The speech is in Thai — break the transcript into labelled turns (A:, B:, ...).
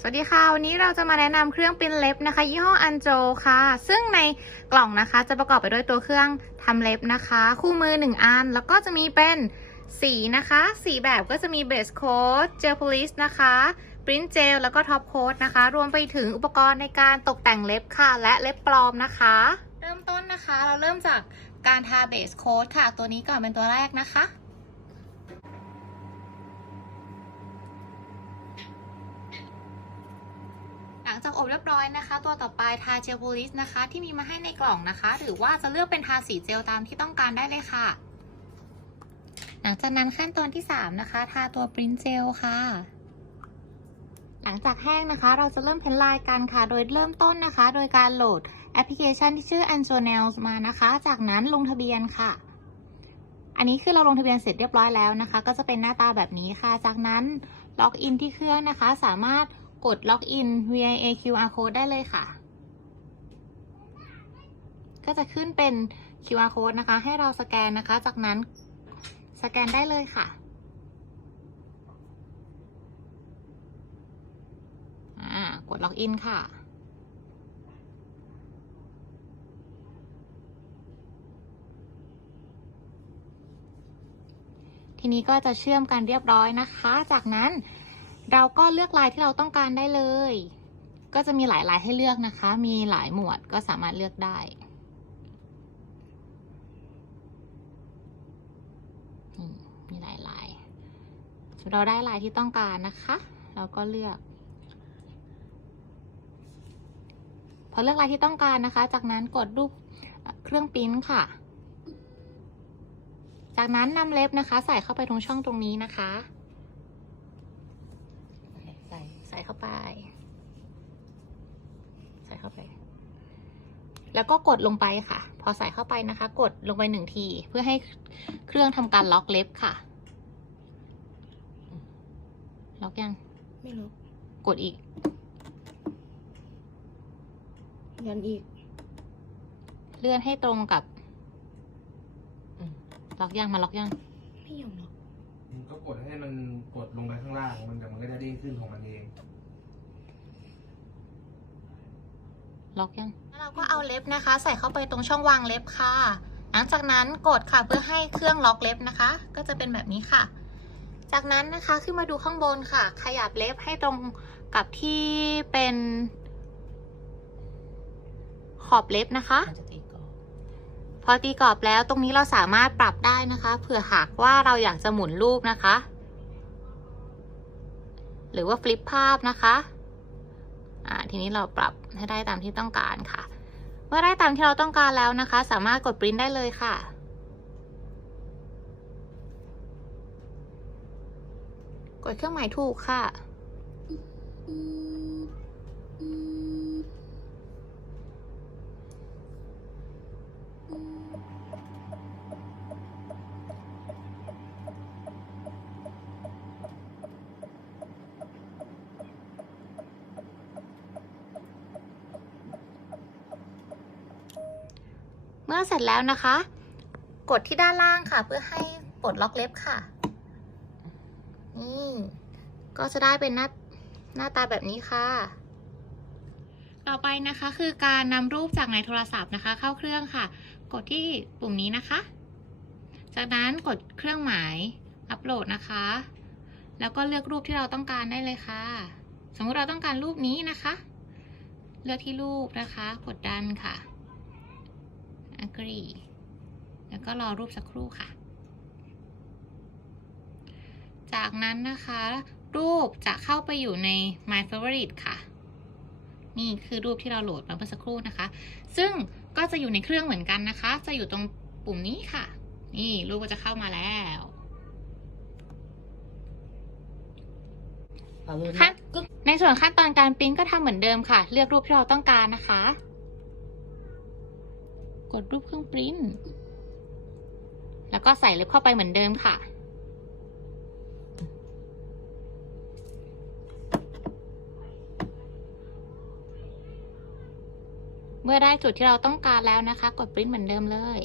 A: สวัสดีค่ะ วันนี้เราจะมาแนะนำเครื่องปิ้นเล็บนะคะ ยี่ห้ออันโจค่ะ ซึ่งในกล่องนะคะจะประกอบไปด้วยตัวเครื่องทำเล็บนะคะ คู่มือ 1 อัน แล้วก็จะมีเป็นสีนะคะ สีแบบก็จะมีเบสโค้ดเจล p ลิสนะคะปริ้นเจลแล้วก็ท็อปโค้ดนะคะ รวมไปถึงอุปกรณ์ในการตกแต่งเล็บค่ะ และเล็บปลอมนะคะ เริ่มต้นนะคะ เราเริ่มจากการทาเบสโค้ดค่ะ ตัวนี้ก่อนเป็นตัวแรกนะคะ หลั งจากอบเรียบร้อยนะคะ ตัวต่อไปทาเจล p ลิสนะคะ ที่มีมาให้ในกล่องนะคะ หรือว่าจะเลือกเป็นทาสีเจลตามที่ต้องการได้เลยค่ะ หลังจากนั้นขั้นตอนที่ 3 นะคะ ทาตัวปริ้นเจลค่ะหลังจากแห้งนะคะ เราจะเริ่มเพ้นลายกันค่ะ โดยเริ่มต้นนะคะ โดยการโหลดแอปพลิเคชันที่ชื่อ a n g o n a i l s มานะคะ จากนั้นลงทะเบียนค่ะ อันนี้คือเราลงทะเบียนเสร็จเรียบร้อยแล้วนะคะ ก็จะเป็นหน้าตาแบบนี้ค่ะ จากนั้นล็อกอินที่เครื่องนะคะ สามารถ กดล็อกอิน via QR code ได้เลยค่ะ ก็จะขึ้นเป็น QR code นะคะ ให้เราสแกนนะคะ จากนั้นสแกนได้เลยค่ะอ่ากดล็อกอินค่ะทีนี้ก็จะเชื่อมกันเรียบร้อยนะคะ จากนั้น เราก็เลือกลายที่เราต้องการได้เลย ก็จะมีหลายลายให้เลือกนะคะ มีหลายหมวดก็สามารถเลือกได้นี่มีหลายลาย เราได้ลายที่ต้องการนะคะ เราก็เลือก พอเลือกลายที่ต้องการนะคะ จากนั้นกดรูปเครื่องปริ้นค่ะ จากนั้นนำเล็บนะคะ ใส่เข้าไปตรงช่องตรงนี้นะคะ ใส่ใส่เข้าไป ใส่เข้าไป แล้วก็กดลงไปค่ะ พอใส่เข้าไปนะคะ กดลงไปหนึ่งที เพื่อให้เครื่องทำการล็อกเล็บค่ะ ล็อกยัง
B: ไม่รู้
A: กดอีก
B: ยันอีก
A: เลื่อนให้ตรงกับ
B: อืม
A: ล็อกยังมาล็อกยัง
B: ไม่ยอมหรอก
C: มันก็กดให้มันกดลงไปข้างล่าง มันจะมันก็จะเด้งขึ้นของมันเอง
A: ล็อกยังแล้วเราก็เอาเล็บนะคะ ใส่เข้าไปตรงช่องวางเล็บค่ะ หลังจากนั้นกดค่ะเพื่อให้เครื่องล็อกเล็บนะคะ ก็จะเป็นแบบนี้ค่ะ จากนั้นนะคะขึ้นมาดูข้างบนค่ะ ขยับเล็บให้ตรงกับที่เป็น ขอบเล็บนะคะพอตีกรอบแล้วตรงนี้เราสามารถปรับได้นะคะเผื่อหากว่าเราอยากจะหมุนรูปนะคะ หรือว่าฟลิปภาพนะคะ อ่าทีนี้เราปรับให้ได้ตามที่ต้องการค่ะ เมื่อได้ตามที่เราต้องการแล้วนะคะ สามารถกดปริ้นได้เลยค่ะกดเครื่องหมายถูกค่ะ เมื่อเสร็จแล้วนะคะ กดที่ด้านล่างค่ะ เพื่อให้ปลดล็อกเล็บค่ะ นี่ก็จะได้เป็นหน้าหน้าตาแบบนี้ค่ะ ต่อไปนะคะคือการนำรูปจากในโทรศัพท์นะคะ เข้าเครื่องค่ะ กดที่ปุ่มนี้นะคะ จากนั้นกดเครื่องหมายอัปโหลดนะคะ แล้วก็เลือกรูปที่เราต้องการได้เลยค่ะ สมมติเราต้องการรูปนี้นะคะ เลือกที่รูปนะคะ กดดันค่ะ agree แล้วก็รอรูปสักครู่ค่ะ จากนั้นนะคะ รูปจะเข้าไปอยู่ใน my favorite ค่ะ นี่คือรูปที่เราโหลดมาเมื่อสักครู่นะคะ ซึ่งก็จะอยู่ในเครื่องเหมือนกันนะคะ จะอยู่ตรงปุ่มนี้ค่ะ นี่รูปก็จะเข้ามาแล้ว
B: เอาเลย
A: ค่ะ
B: นะกึ๊ก
A: ในส่วนขั้นตอนการปริ้นก็ทำเหมือนเดิมค่ะ เลือกรูปที่เราต้องการนะคะก ดรูปเครื่องปริ้นแล้วก็ใส่เล็บเข้าไปเหมือนเดิมค่ะ เมื่อได้จุดที่เราต้องการแล้วนะคะ กดปริ้นเหมือนเดิมเลย